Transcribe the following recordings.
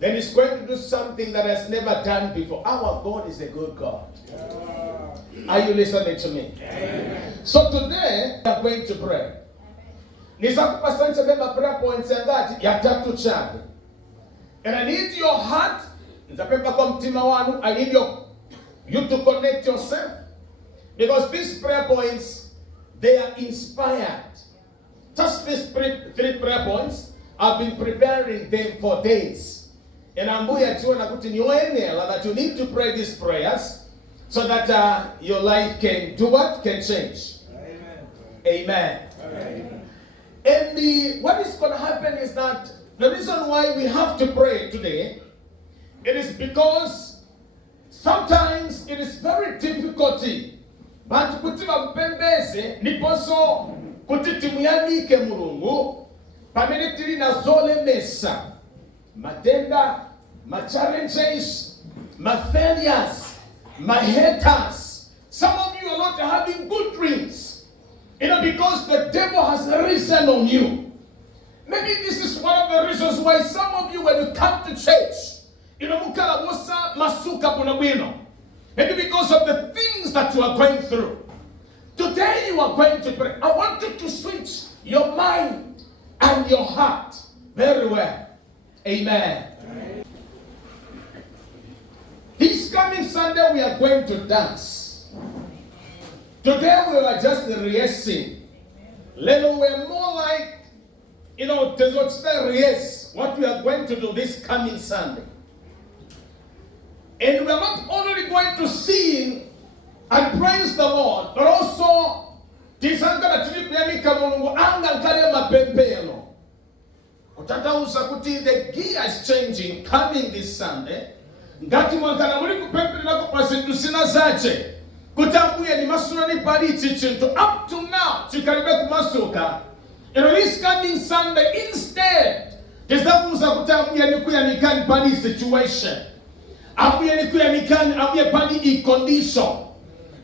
then he's going to do something that has never done before. Our God is a good God. Are you listening to me? Amen. So today, we are going to pray. Nisakupa sancha beba prayer points ya ngati ya tatu chake. And I need your heart. Nizapemba kwa mtima wanu. I need you to connect yourself. Because these prayer points, they are inspired. Just these three prayer points, I've been preparing them for days. And I'm here to that you need to pray these prayers so that your life can do what? Can change. Amen. Amen. And what is going to happen is that the reason why we have to pray today, it is because sometimes it is very difficult. But kutima mpembeze niposo kutitimuyani mulungu pamene tili na zole mesa matenda, my challenges, my failures, my haters. Some of you are not having good dreams, because the devil has risen on you. Maybe this is one of the reasons why some of you, when you come to church, mukala musa masuka bunabwino. Maybe because of the things that you are going through. Today you are going to pray. I want you to switch your mind and your heart very well. Amen. Amen. This coming Sunday we are going to dance. Today we were just rehearsing. Later we're more like, rehearse what we are going to do this coming Sunday. And we are not only going to sing and praise the Lord, but also the gear is changing coming this Sunday. Up to now, this coming Sunday, instead, situation. Abuye nikuyamikani abuye pani I condition.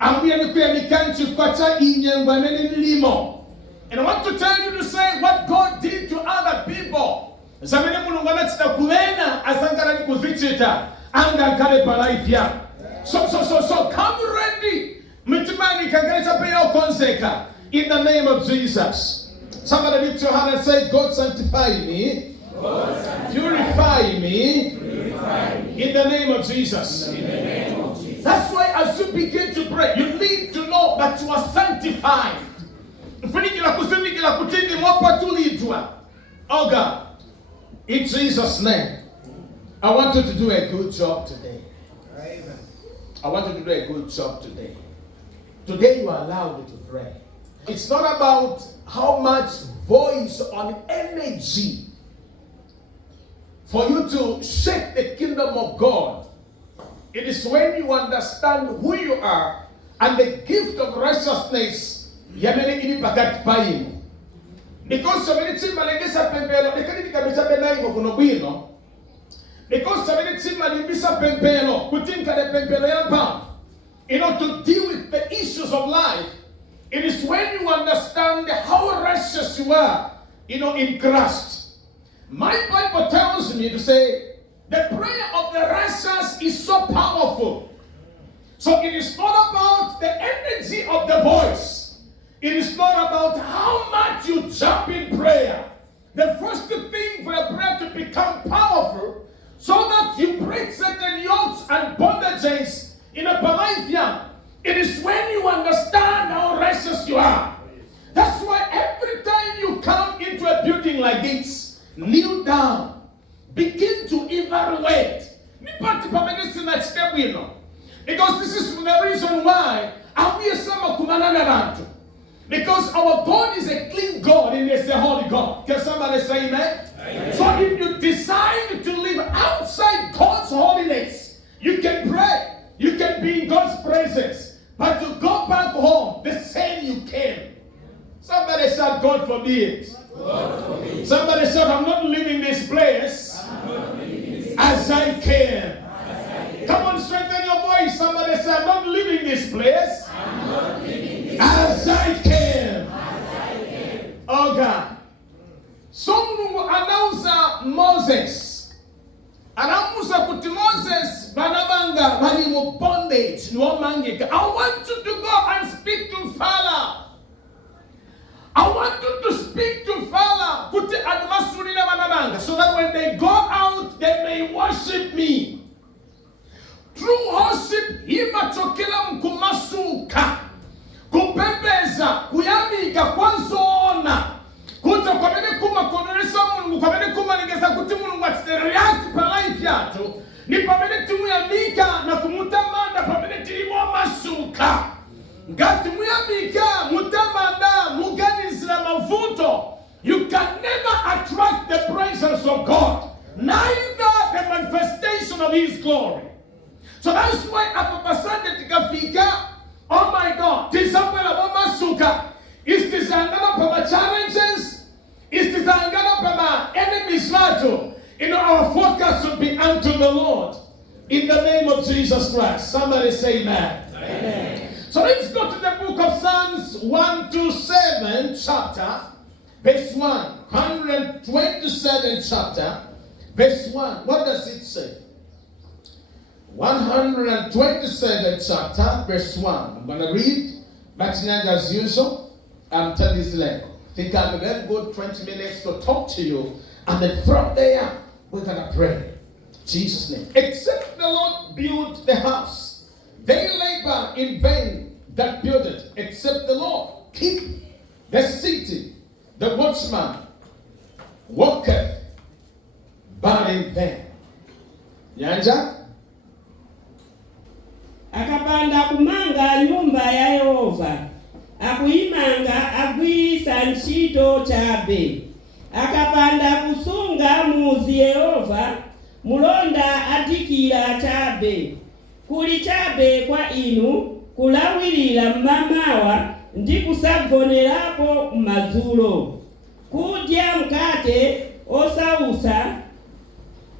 Abuye nikuyamikani chifukwacha inyengwaneni nilimo. And I want to tell you to say what God did to other people. Zamene mulungu anatita kuena asangara ni kuzichita anga kale pa life ya. So come ready. Mitumani kangaleta pe yao konseka in the name of Jesus. Somebody lift your hand and say, God sanctify me. God sanctify purify me. In the name of Jesus. That's why as you begin to pray, you need to know that you are sanctified. Oh God, in Jesus' name, I want you to do a good job today. I want you to do a good job today. Today you are allowed to pray. It's not about how much voice or energy for you to shake the kingdom of God. It is when you understand who you are and the gift of righteousness. Because so many things malengesa pempelo, dekani kabisa benaingo kunobino. Because so many things malengesa pempelo, kutinka de pempelo yapa. To deal with the issues of life, it is when you understand how righteous you are, in Christ. My Bible tells me to say, the prayer of the righteous is so powerful. So it is not about the energy of the voice. It is not about how much you jump in prayer. The first thing for a prayer to become powerful, so that you break certain yokes and bondages in a life, it is when you understand how righteous you are. That's why every time you come into a building like this, kneel down, begin to evaluate. Because this is the reason why because our God is a clean God and is a holy God. Can somebody say amen? Amen? So if you decide to live outside God's holiness, you can pray, you can be in God's presence, but to go back home the same you came. Somebody said, God forbid. Somebody said, I'm not leaving this place as I came. Come on, strengthen your voice. Somebody said, I'm not leaving this place as I came. Oh God. Some announcer Moses. anamusa kuti Moses banabanga bali mu bondage no mangika. I want you to go and speak to Pharaoh. I want you to speak to Pharaoh kuti admasurira banabanga, so that when they go out they may worship me. True worship imachokela mkumasuka, kupembeza, kuyamika, kwanzona. Kuto kwamene kuma koneresa Mulungu, kwamene kuma ningeza kuti Mulungu react pa life yatu, ni pamene timuyamika na kumutamanda pamene tilimo masuka. Ngati muyamika, mutamanda, muganizira mavuto, you can never attract the presence of God, neither the manifestation of His glory. So that's why apapasande tikafika, oh my God, tisambela masuka. Is tisangana pama challenges, is tisangana pama enemies lato. Our focus will be unto the Lord. In the name of Jesus Christ. Somebody say amen. Amen. So let's go to the book of Psalms 127 chapter, verse 1. 127 chapter, verse 1. What does it say? 127 chapter, verse 1. I'm going to read, but as usual, I'm telling this level. I think I'm going to go 20 minutes to talk to you, and then from there, we're going to pray. Jesus' name. Except the Lord build the house, they labor in vain that build it. Except the Lord keep the city, the watchman walketh but in vain. Yanja? Akapanda kumanga nyumba ya Yehova, akuimanga agwisa ntchito chabe. Akapanda kusunga muzi Yehova, mulonda atikira chabe. Kuli chabe kwa inu, kulawirira mmamawa, ndi kusagonerapo madzulo. Kudya mkate osausa,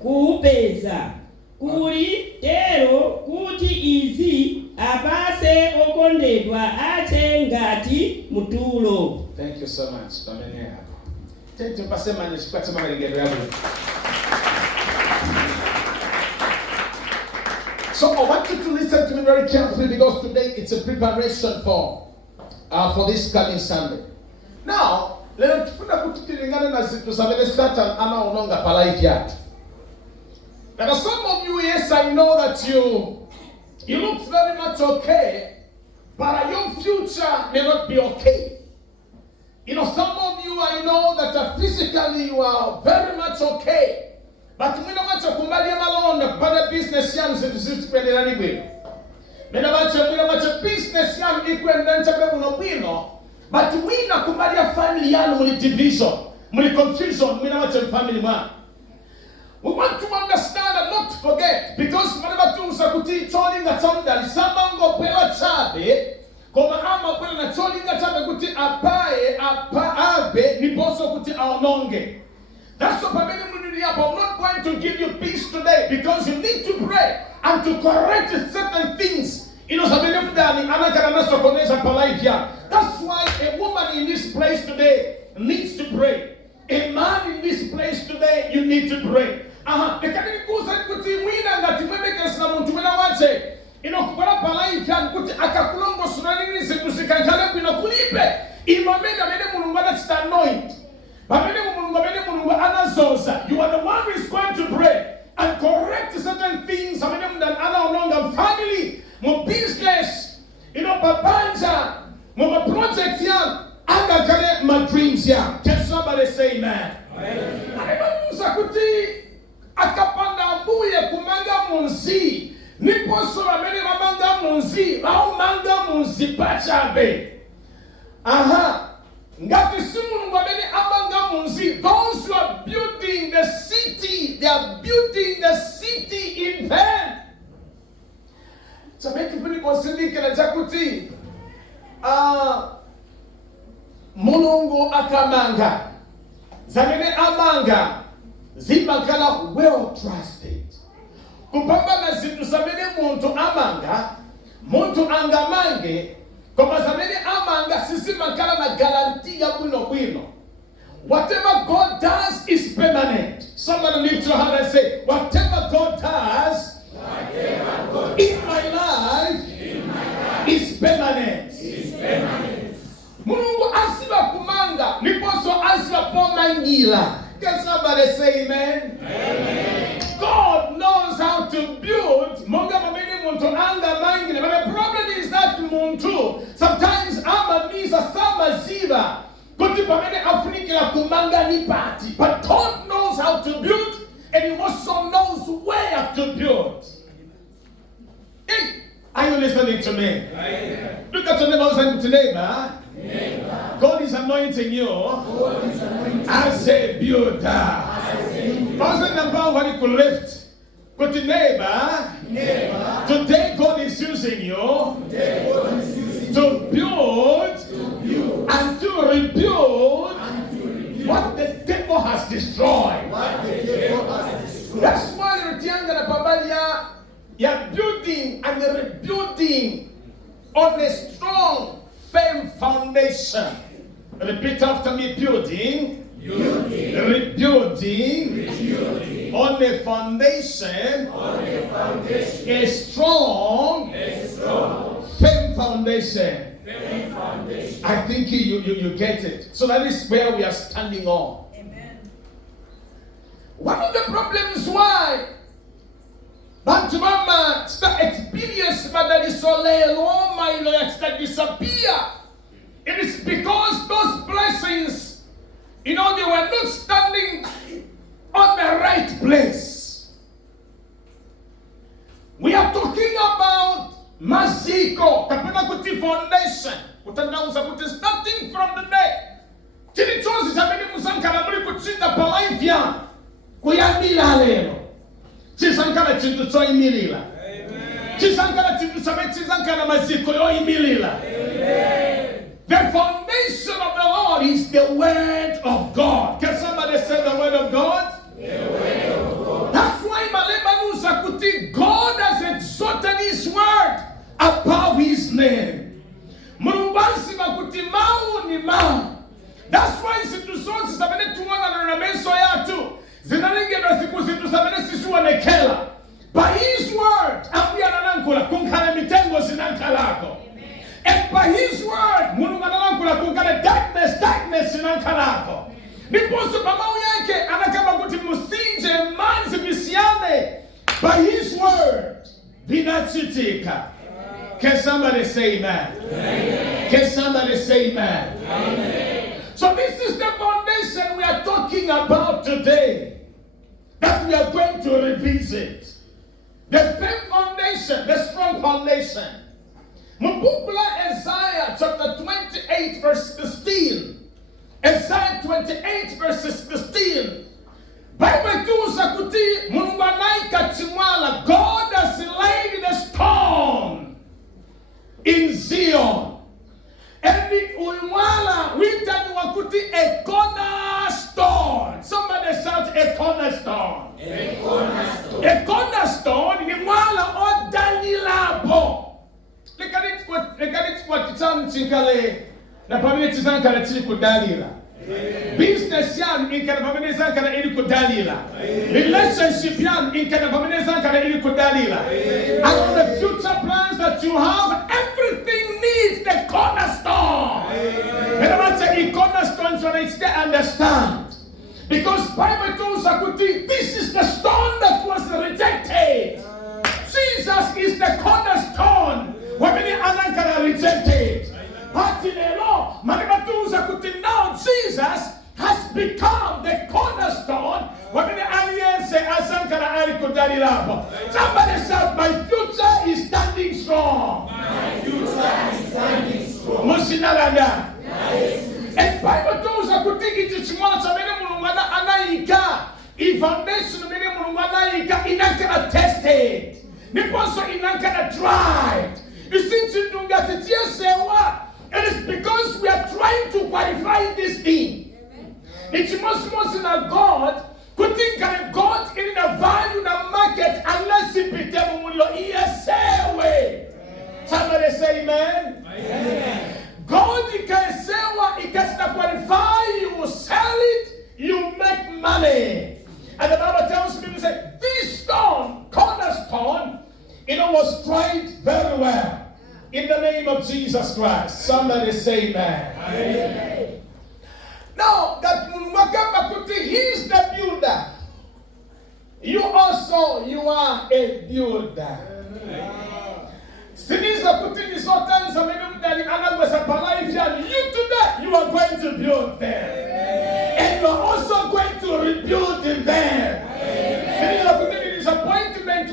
kuupeza. Kuli tero kuti izi apase okondedwa ache ngati mutulo. Thank you so much. Thank you pase manje chipate malegero yabo. So I want you to listen to me very carefully, because today it's a preparation for this coming Sunday. Now, let's put a kutikilingana na zitu sabele Satan anaononga pa life yatu. Now some of you, yes, I know that you look very much okay, but your future may not be okay. Some of you, I know that physically you are very much okay, but we don't want to kumbali malonda para business yam zituzipendera nibwe. Mena bacha business yam ikwendenta be unobino, but we na kumbali family yanu muli division, muli confusion, we na bacha family man. We want to understand and not forget, because whenever tu sakuti cholinga chondali samango pela chabe, koma ama pela na cholinga chabe kuti abe ni boso kuti aononge. That's what I'm not going to give you peace today, because you need to pray and to correct certain things. That's why a woman in this place today needs to pray. A man in this place today, you need to pray. Kupala palai yan kuti akakulongo sunanini zikusikangale kuino kulipe. Imamenda mene munungwana stanoid. You are the one who is going to pray and correct certain things. Family, my business, babanja, my project, my dreams. Can somebody say amen? Akapanda mbuye kumanga munzi. Niposo mene mamanga munzi, au manga munzi pachabe. Those who are building the city, they are building the city in vain. So make people consider que la jakuti Mulungu akamanga zamene amanga zimakala well trusted. Kupambana zitu zamene muntu amanga, muntu angamange. Kama zamene amanga sisi makala na garantia bwino. Whatever God does is permanent. Someone lift your hand and say, whatever God does in my life is permanent. Mungu asiba kumanga, niposo asiba pomangila. Can somebody say amen? Amen. God knows how to build. Monga mameni muntu anga mangile. But the problem is that muntu sometimes ama misa sama ziba. Kuti pamene afunikila kumanga ni party. But God knows how to build, and He also knows where to build. Are you listening to me? Amen. Look at your neighbor, neighbor. God is anointing you as a builder. Person number one could lift. Good neighbor. Today God is using you to build and to rebuild what the devil has destroyed. That's why you're building and rebuilding on a strong, firm foundation. Repeat after me: building, rebuilding, on a foundation, a strong, firm foundation. I think you get it. So that is where we are standing on. Amen. One of the problems why Bantu mama experience badali solelo my that disappear. It is because those blessings, they were not standing on the right place. We are talking about Maziko, kapena kuti foundation. Utanauza kuti starting from the day. Tili chozi chameni musankala muri kuchinda palaivya kuyamila lero. Chisankala chintu cho imilila. Chisankala chintu chame chisankala maziko yo imilila. The foundation of the Lord is the word of God. Can somebody say the word of God? The word of God. That's why Malemanusa kuti God has exalted His word above His name. Murubansi makuti mau ni mau. That's why institutions sabene tuwana na meso yatu. Zinalingedwa siku situ sabene sisuwa nekela. By His word, ambiya nanankula kunkana mitengo zinankalako. And by His word, mununganalankula kunkana darkness zinankalako. Niposo pamau yake anakama kuti musinje manzi bisiane. By His word, vinachitika. Can somebody say amen? Amen. Can somebody say amen? Amen. So this is the foundation we are talking about today, that we are going to revisit. The firm foundation, the strong foundation. Mupupula Isaiah chapter 28 verse 16. Isaiah 28 verse 16. Bible tu sakuti munbanai katimwala. God has laid the stone in Zion. And the uimwala witani wakuti a cornerstone. Somebody shout a cornerstone. A cornerstone. A cornerstone ni mwala o dalilabo. Look at it what titan chinkale na pamene tisankala chiku dalila. Business yan inkana pamene sankala iliku dalila. Relationship yan inkana pamene sankala iliku dalila. And on the future plans that you have, everything needs the cornerstone. And I want to say cornerstone so they still understand. Because Bible tells Sakuti, this is the stone that was rejected. Jesus is the cornerstone. Wamini anankara rejected. But in the law, now Jesus has become the cornerstone. Somebody said, my future is standing strong. My future is standing strong. And Bible tells us to take it to small anaika. If foundation many anaika inaka tested. Niposo inaka tried. You see, it is because we are trying to qualify this thing. It's most in a God could think that God in a value in a market unless He be devil with your ears way. Somebody say amen. Amen. God, He can say what He can qualify, you will sell it money. And the Bible tells me to say, this stone, cornerstone, was tried very well. In the name of Jesus Christ. Somebody say amen. Amen. Now, that he is the builder. You also, you are a builder. You today, you are going to build them. And you are also going to rebuild them. Disappointment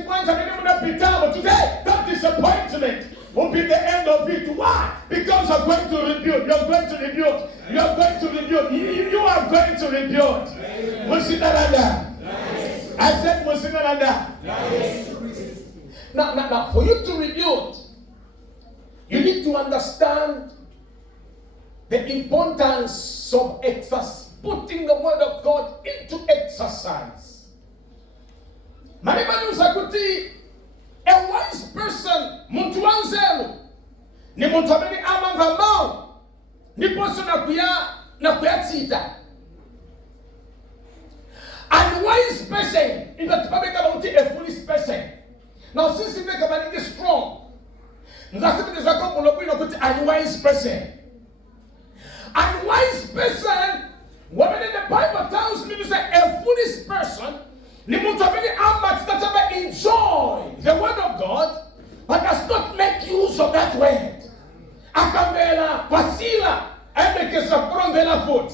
today, that disappointment will be the end of it. Why? Because you're going to rebuild. You're going to rebuild. You're going to rebuild. You are going to rebuild. I said, now, for you to rebuild, you need to understand the importance of putting the word of God into exercise. A wise person, muntu wanzelu, ni muntu amene amamva mawu, ndiponso na kuyatita. Unwise person, in the Bible, about a foolish person. Now, since you make a man strong, unwise person. Unwise person, what in the Bible tells me to say a foolish person, enjoy the word of God, but does not make use of that word. Akambela kwasila, embekeza kurombela foot.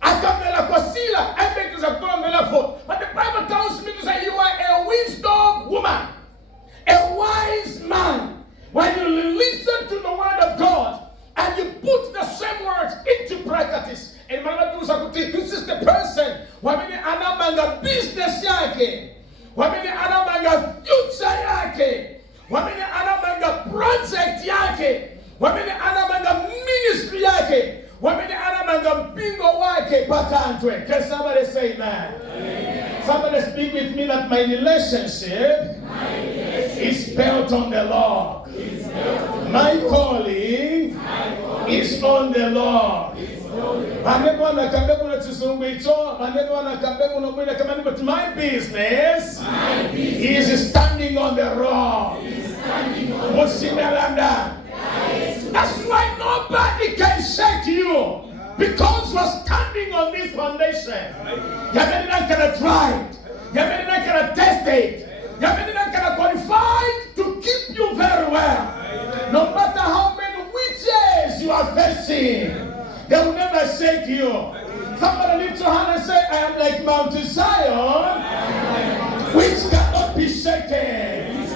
Akambela kwasila, embekeza kurombela foot. But the Bible tells me to say you are a wisdom woman, a wise man. When you listen to the word of God and you put the same words into practice. And this is the person wamini anamanga business yake, wamini anamanga future yake, wamini anamanga project yake, wamini anamanga ministry yake, wamini anamanga mpingo wake patantwe. Can somebody say amen? Amen. Somebody speak with me that my relationship is built on the Lord. My calling is on the Lord. My business is standing on the rock. That's why nobody can shake you, because you're standing on this foundation. You're not going to try it. You're not going to test it. You're not going to qualify to keep you very well. No matter how many witches you are facing, they will never shake you. Somebody lift your hand and say, I am like Mount Zion, which cannot be shaken.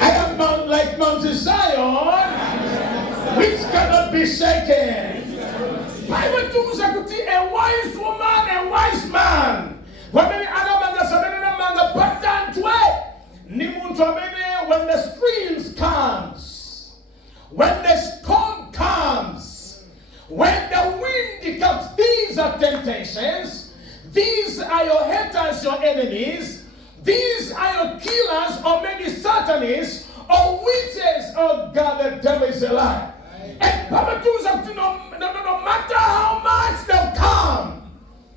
I am like Mount Zion, which cannot be shaken. Bible tells us a wise woman, a wise man. When the streams comes, when the storm comes, when the wind comes, these are temptations. These are your haters, your enemies. These are your killers, or maybe Satanists, or witches. Oh God, the devil is a lie. And Bible tells us no matter how much they'll come,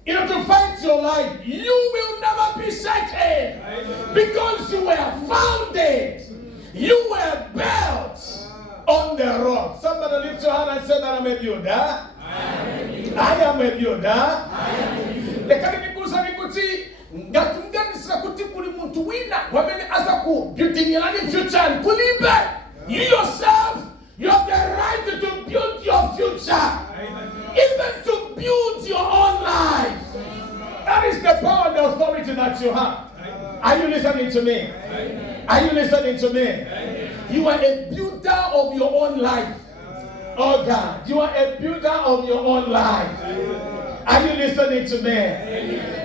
to fight your life, you will never be shaken. Because you were founded, you were built on the rock. Somebody lift your hand and say that I'm a builder. I am a builder. You yourself, you have the right to build your future. Even to build your own life. That is the power and the authority that you have. Are you listening to me? Are you listening to me? You are a builder of your own life. Oh God, you are a builder of your own life. Are you listening to me?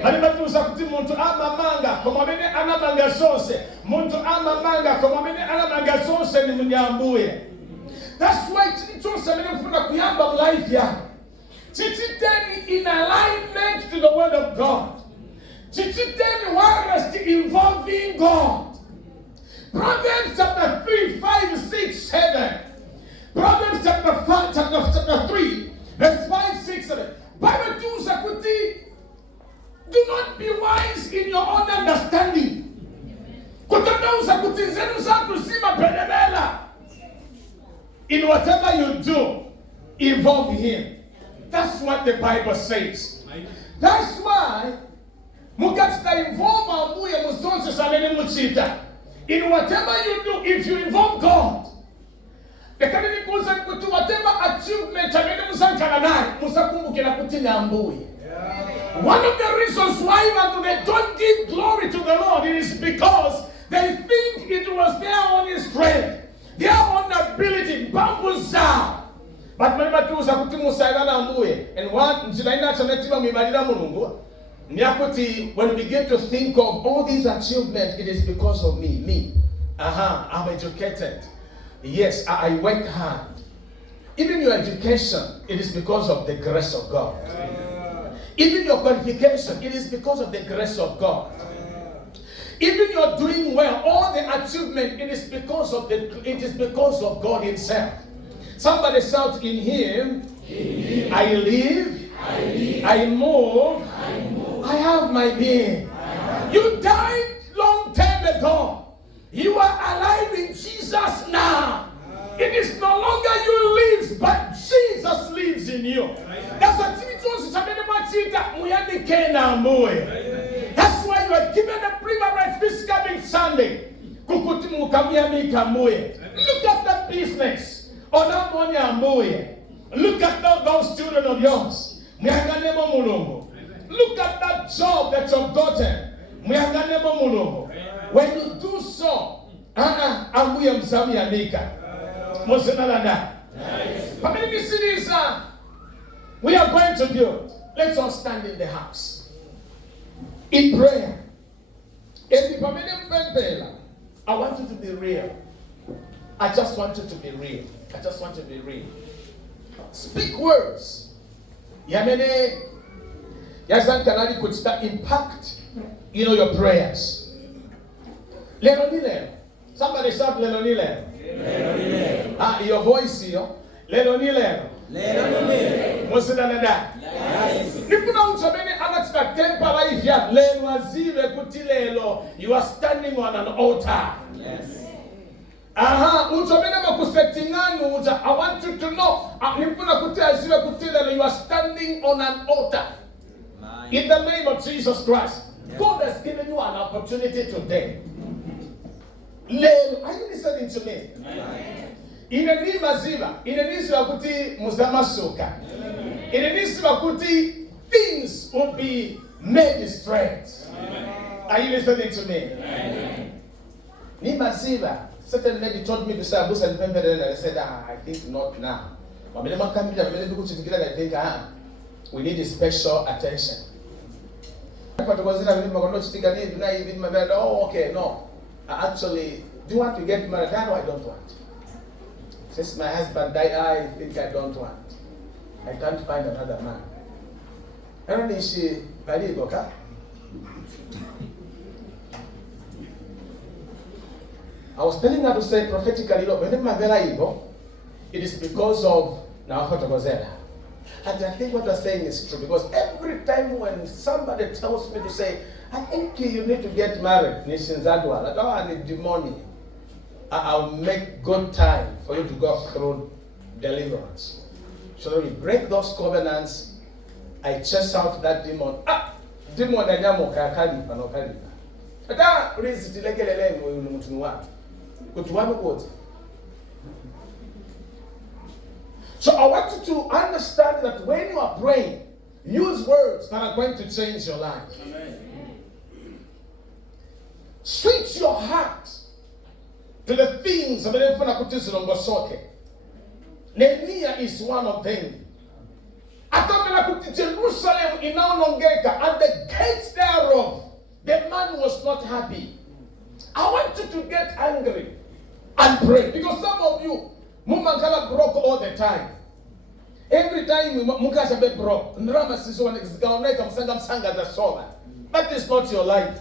Muntu amamanga komamene anamanga sose. Muntu amamanga komamene anamanga sose ni mnyambuye. That's why it's also kuyamba life ya. Chichiteni in alignment to the word of God. Chichiteni wireless involving God. Proverbs chapter 3, 5, 6, 7. Proverbs chapter 3, verse 5, 6, 7. Bible 2 sakuti. Do not In whatever you do, involve him. That's what the Bible says. That's why mukasta involve amuye musonse salene muchita. In whatever you do, if you involve God, the kanini kuza kutu whatever achievement amene musankana naye musakumbukira kuti nambuye. One of the reasons why they don't give glory to the Lord is because they think it was their own strength, their own ability, bambuza. But remember to kuti musaida nambuye. And one njiraina chanatima mimalira mulungu. When we begin to think of all these achievements, it is because of me. I'm educated. Yes, I work hard. Even your education, it is because of the grace of God. Even your qualification, it is because of the grace of God. Even you're doing well, all the achievement, it is because of God Himself. Somebody shout, in Him, I live, I move, I have my being. You died long time ago. You are alive in Jesus now. It is no longer you lives, but Jesus lives in you. That's what That's why you are given the privilege this coming Sunday. Look at that business. Look at those children of yours. Look at that job that you've gotten. When you do so, how many cities we are going to build? Let's all stand in the house in prayer. I want you to be real. I just want you to be real. I just want you to be real. Speak words. Yamene Yazan Kanali could start impact, your prayers. Lenonile. Somebody shout Lenonile. Lenonile. Your voice here. Lenonile. Lenonile. Mosinanada. Nipuna uchabene anataka tempa life ya lenwazive kutilelo. You are standing on an altar. Yes. Uchabene makusetingani uja. I want you to know. Nipuna kutiazive kutilelo. You are standing on an altar. In the name of Jesus Christ. God has given you an opportunity today. Are you listening to me? In a Nimaziva, in a Niswakuti Muzamasuka, in a Niswakuti, things will be made straight. Are you listening to me? Nimaziva, certain lady told me to say Abu and Pember, and I said, I think not now. But I think we need a special attention. Oh, okay, no. Actually, do you want to get married? No, I don't want. Since my husband died, I think I don't want. I can't find another man. I was telling her to say prophetically, it is because of now. And I think what I'm saying is true, because every time when somebody tells me to say, I think you need to get married, I don't need the money. I'll make good time for you to go through deliverance. So we break those covenants. I chase out that demon. Demon So I want you to understand that when you are praying, use words that are going to change your life. Amen. Switch your heart to the things of the Nehemiah is one of them. Jerusalem in and the gates thereof, the man was not happy. I want you to get angry and pray, because some of you Mumangala broke all the time. Every time Mukasha be broke, Nrama Siso and Xgaoneka Msangam Sanga the Sola. That is not your life.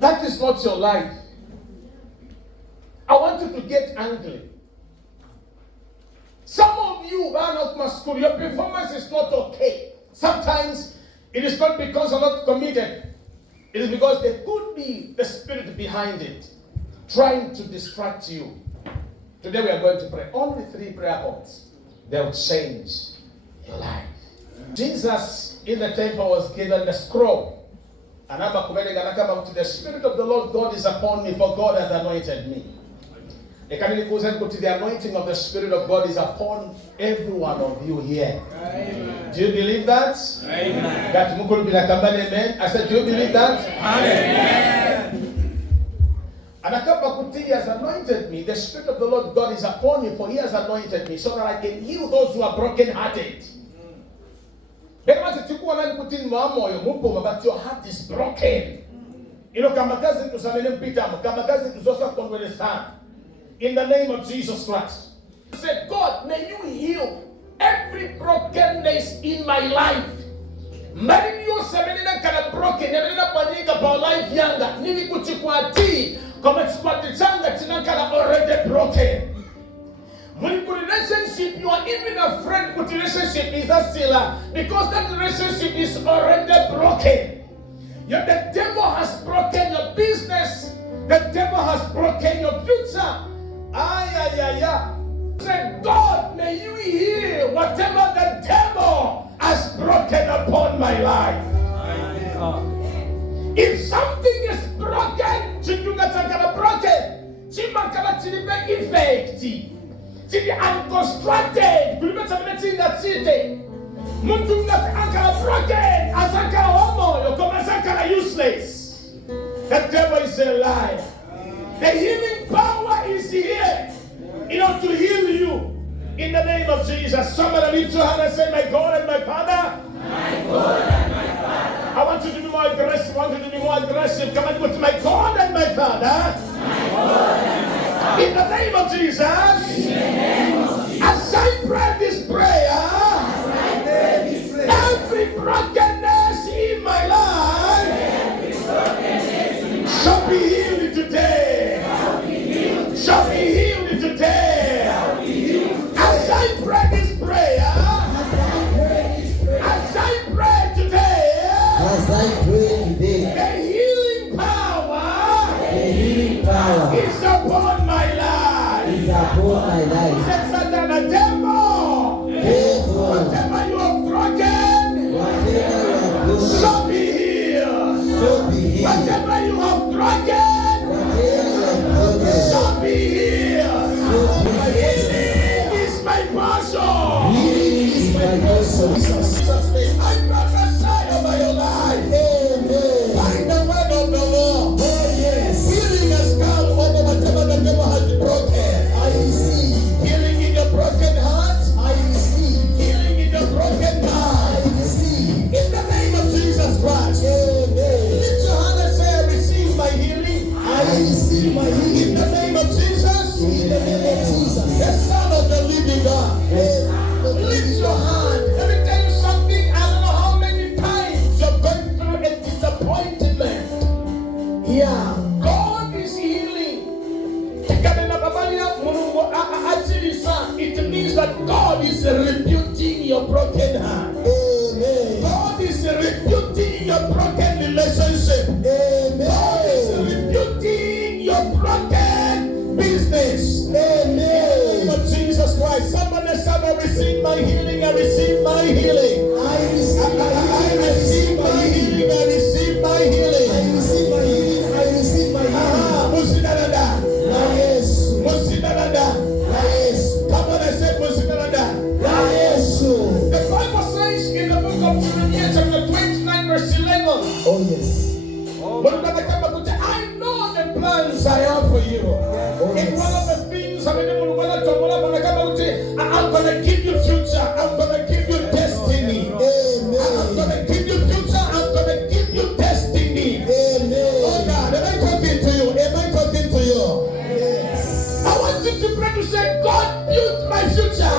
That is not your life. I want you to get angry. Some of you are not masculine. Your performance is not okay. Sometimes it is not because you're not committed. It is because there could be the spirit behind it, trying to distract you. Today we are going to pray. Only 3 prayer points. They will change your life. Jesus in the temple was given the scroll. And the Spirit of the Lord God is upon me, for God has anointed me. The anointing of the Spirit of God is upon every one of you here. Amen. Do you believe that? Amen. I said, do you believe that? Amen. And Akabakuti has anointed me. The Spirit of the Lord God is upon me, for He has anointed me, so that I can heal those who are broken-hearted. But your heart is broken. You know, in the name of Jesus Christ. Say, God, may you heal every brokenness in my life. Many you say kind of broken, life younger. Nini kuchikwati, kama chikwatichanga chinakala already broken. When you put relationship, you are even afraid put relationship is a sealer because that relationship is already broken. Yet the devil has broken your business. The devil has broken your future. Say, God, may you heal whatever the devil has broken upon my life. If something is broken, broken, effect. The unconstructed, broken, useless. The devil is a liar. The healing power is here, to heal you in the name of Jesus. Somebody lift your hand and say, my God and my Father. My God and my Father. I want you to be more aggressive. Come on, with my God and my Father. My God and my Father. In the name of Jesus. As I pray this prayer, every brokenness in my life shall be healed today. Shall be healed today. As I pray this prayer, as I pray today, the healing power is upon my life. Said Satan, the devil, whatever you have broken, shall be healed. Whatever you have broken, shall be healed. Healing is my portion. I prophesy over your life. By the word of the Lord. Healing has come over whatever the devil has broken. I see. Healing in your broken heart. I see. Healing in your broken mind. I see. In the name of Jesus Christ. Lift your hand and say, I receive my healing. I receive my healing. In the name of Jesus. In the name of Jesus. The Son of the living God. Lift your hand. Let me tell you something. I don't know how many times you're going through a disappointment. Yeah. God is healing. It means that God is rebuking your broken heart. God is rebuking your broken relationship. God is rebuking your broken business. In the name of Jesus Christ. Somebody said, I receive my healing. I receive my healing. I receive my healing. I receive my healing. I receive my healing. I receive my healing. Musidada. Yes. Musidada. Yes. Come on, I said Musidada. Yes. The Bible says in the book of Jeremiah chapter 29 verse 11. Oh yes. I know the plans I have for you. And one of the things I'm going to give you future. I'm going to give you destiny. I'm going to give you future. I'm going to give you destiny. Oh God, am I talking to you? Am I talking to you? Yes. I want you to pray to say, God build my future.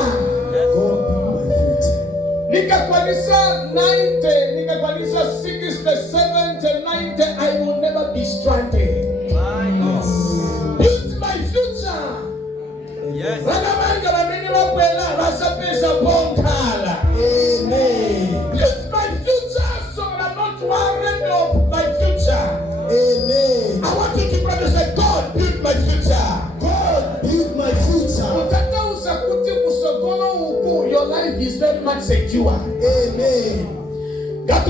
Nikakwanisa 90, Nikakwanisa 60, 70, 90, I will never be stranded. Build my future. Yes. Amen. Build my future so I'm not worried of my future. Amen. I want you to pray to say, God build my future. God build my future. very much secure. Amen. I'll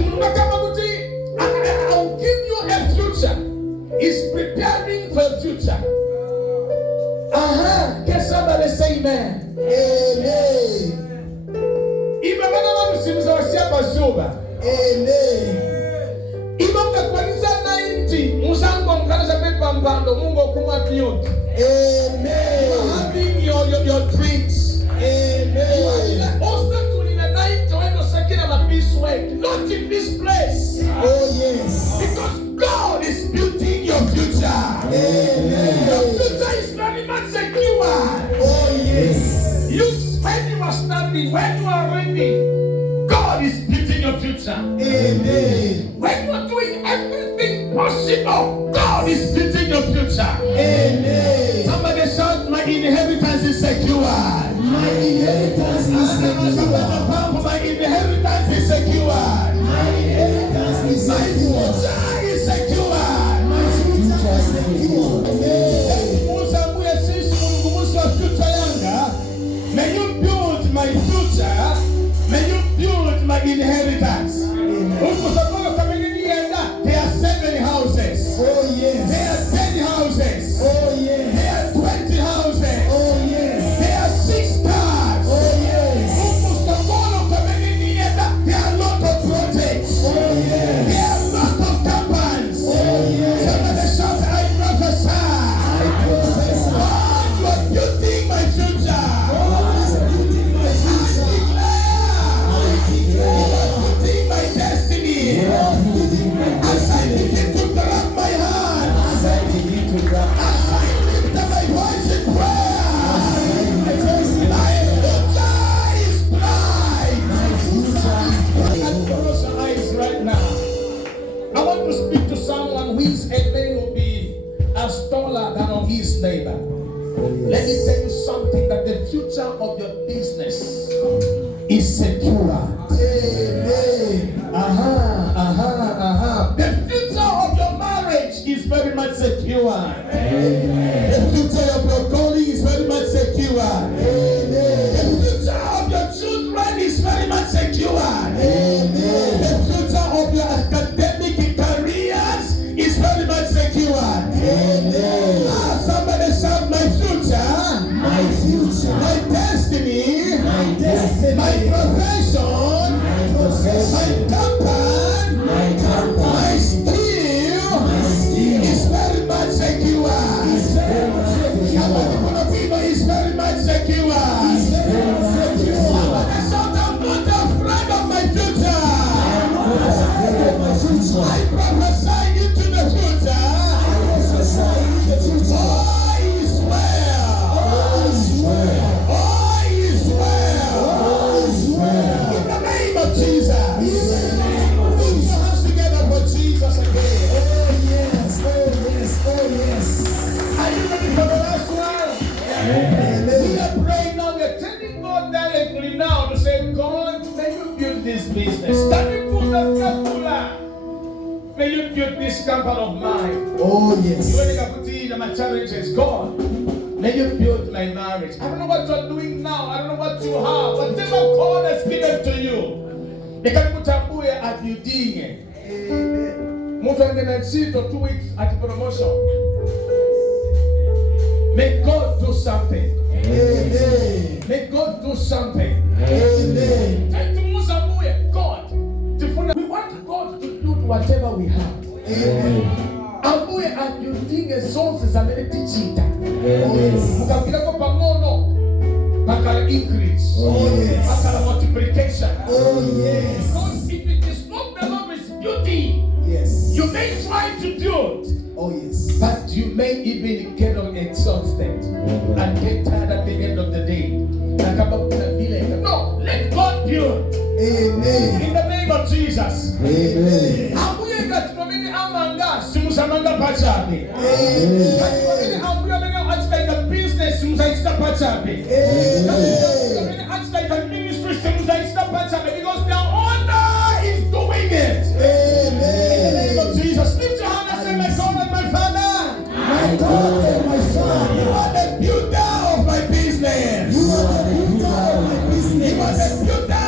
give you a future. He's preparing for a future. Can somebody say amen? Amen. Even when I'm Sims or Siapazuba. Amen. Even the 90, Musango Kanasa Pepambando, Mungo Kuma Mute. Amen. Having your dreams. Amen. Also in the night when the second of a peace work. Not in this place. Oh yes. Because God is building your future. Amen. Your future is very much secure. Oh yes. When you are standing, when you are ready, God is building your future. Amen. When you are doing everything possible, God is building your future. Amen. Somebody shout, my inheritance is secure. My inheritance is secure. My inheritance is secure. My inheritance is My secure. future is secure. My future is secure. May you build my future. May you build my inheritance. There are 7 houses. Oh yes. There are 10 houses. Oh yes. There are 20 houses. Oh yes. There are 6 cars. Oh yes. There are a lot of projects. Oh yes. There are a lot of companies. Oh yes. Somebody shout, I prophesy. I prophesy. God, you are building my future. God is building my future. I declare. Building my destiny. God is building my As I destiny. begin to grab my hand. As I begin to grab As I lift up my voice in prayer. my voice in My future is bright. my future is And close your eyes right now. I want to speak to someone who is amen will be as taller than of his neighbor. Let me tell you something, that the future of your business is secure. Amen. The future of your marriage is very much secure. Amen. The future of your calling is very much secure. Amen. The future of your children is very much secure. Amen. The future of your academic careers is very much secure. Amen. Somebody shout, my future, My future. my destiny, My destiny. my profession, My profession. my company, My company. my skill is very much secure. Very much secure. Is very much secure. Very much secure. Somebody shout, I'm not afraid of my future. I'm not afraid of my future. I prophesy into the future. I prophesy in the future. All is well. All is well. All is well. All is well. In the name of Jesus. In the name of Put Jesus. your hands together for Jesus again. Oh yes. Oh yes. Oh yes. Are you ready for the last one? Amen. We are praying now. We are telling God directly now to say, God, may you build this business. May you build this company of mine. Oh yes. My challenge is God. May you build my marriage. I don't know what you're doing now. I don't know what you have. Whatever God has given to you. They can put a boy at building it. Move on the 2 weeks at promotion. May God do something. Amen. May God do something. Amen. God, we want God to do whatever we have. Amen. Ambuye abuilding resources and teaching. Yes. Mukabila kwa pamono. Bakala increase. Oh yes. Bakala multiplication. Oh yes. Because if it is not the Lord is building, Yes. you may try to build, Oh yes. but you may even get exhausted and get tired at the end of the day. No, let God build. Amen. In the name of Jesus. Amen. Ambuye ngatumamini amanga simusamanga pachabe. Amen. Ngatumamini ambuye amanga atikaika business simusaisita pachabe. Amen. Atikaika ministry simusaisita pachabe, because the owner is doing it. In the name of Amen. Jesus, lift your hand and say, my God and my Father, My God and my you Father, are the builder of my business. you are the builder of my You are business. the builder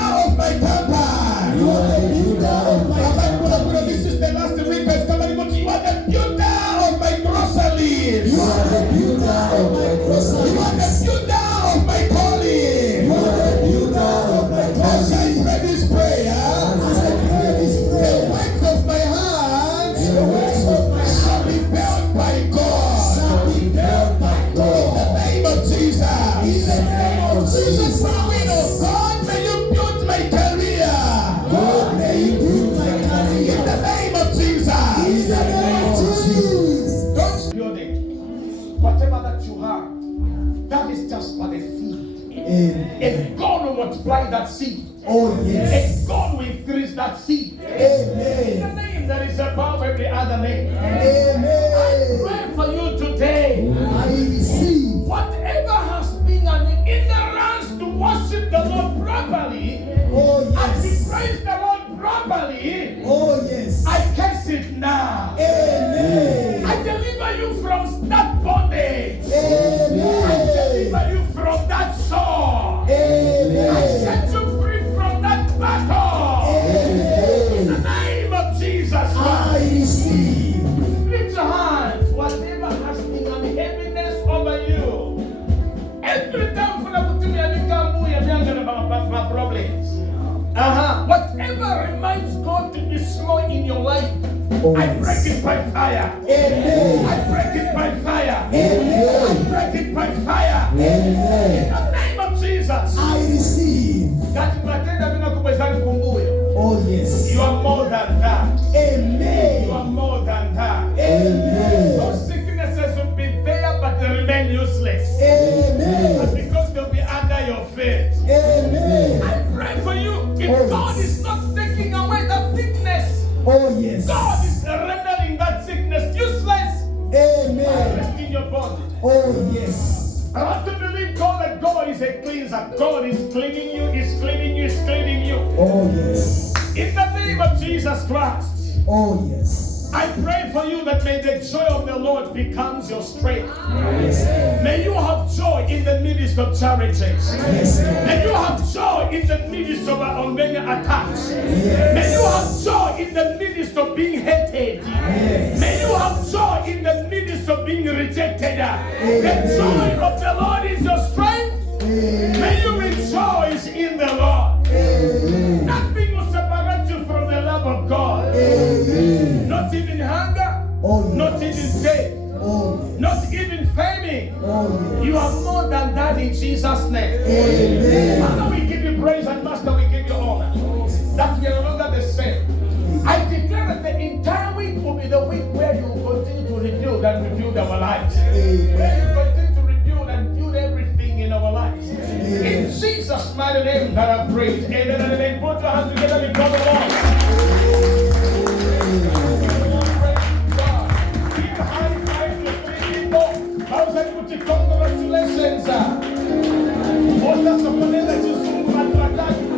In the name of Jesus. God, may you build my career. God, may you build my career. In the name of Jesus. In the name of Jesus. Don't build it. Whatever that you have, that is just but a seed. Amen. And God will multiply that seed. Oh yes. And God will increase that seed. In Amen. the name that is above every other name. Amen. Pray for you today. I receive. Whatever has been an hindrance to worship the Lord properly, Oh and yes. to praise the Lord properly, Oh yes. I curse it now. Amen. I deliver you from that bondage. I Amen. deliver you from that sore. I Amen. set you free from that battle. In the Amen. name of Jesus I Christ. receive. Lift your hands. Whatever has been an heaviness over you. Every time for the my problems. Whatever reminds God to be slow in your life, Oh, I yes. break it by fire. Amen. I break it by fire. Amen. I break it by fire. In Amen. the name of Jesus. I receive. That Oh yes. you are more than that. Amen. You are more than that. Amen. Those sicknesses will be there, but they remain useless. Amen. Because they'll be under your feet. Amen. I pray for you. If Oh, God yes. is not taking away that sickness, Oh yes. God is rendering that sickness useless. Amen. Rest in your body. Oh yes. I want to believe God that God is a cleanser. God is cleaning you, is cleaning you, is cleaning you. Oh yes. In the name of Jesus Christ, Oh yes. I pray for you that may the joy of the Lord becomes your strength. Yes. May you have joy in the midst of challenges. Yes. May you have joy in the midst of many attacks. Yes. May you have joy in the midst of being hated. Yes. May you have joy in the midst of being rejected. The joy of the Lord is your strength. May you rejoice in the Lord. Nothing will separate you from the love of God. Not even hunger, Oh, yes. not even death, Oh not even famine. Oh You are more than that in Jesus' name. Amen. Father, we give you praise, and Master, we give you honor. That we are no longer the same. I declare that the entire week will be the week where you will continue to rebuild and rebuild our lives. Where you continue to rebuild and build everything in our lives. In Jesus' mighty name that I pray. Amen. And then put your hands together before the Lord. Give high five to 3 people. I was able to congratulations. Você só pode deixar o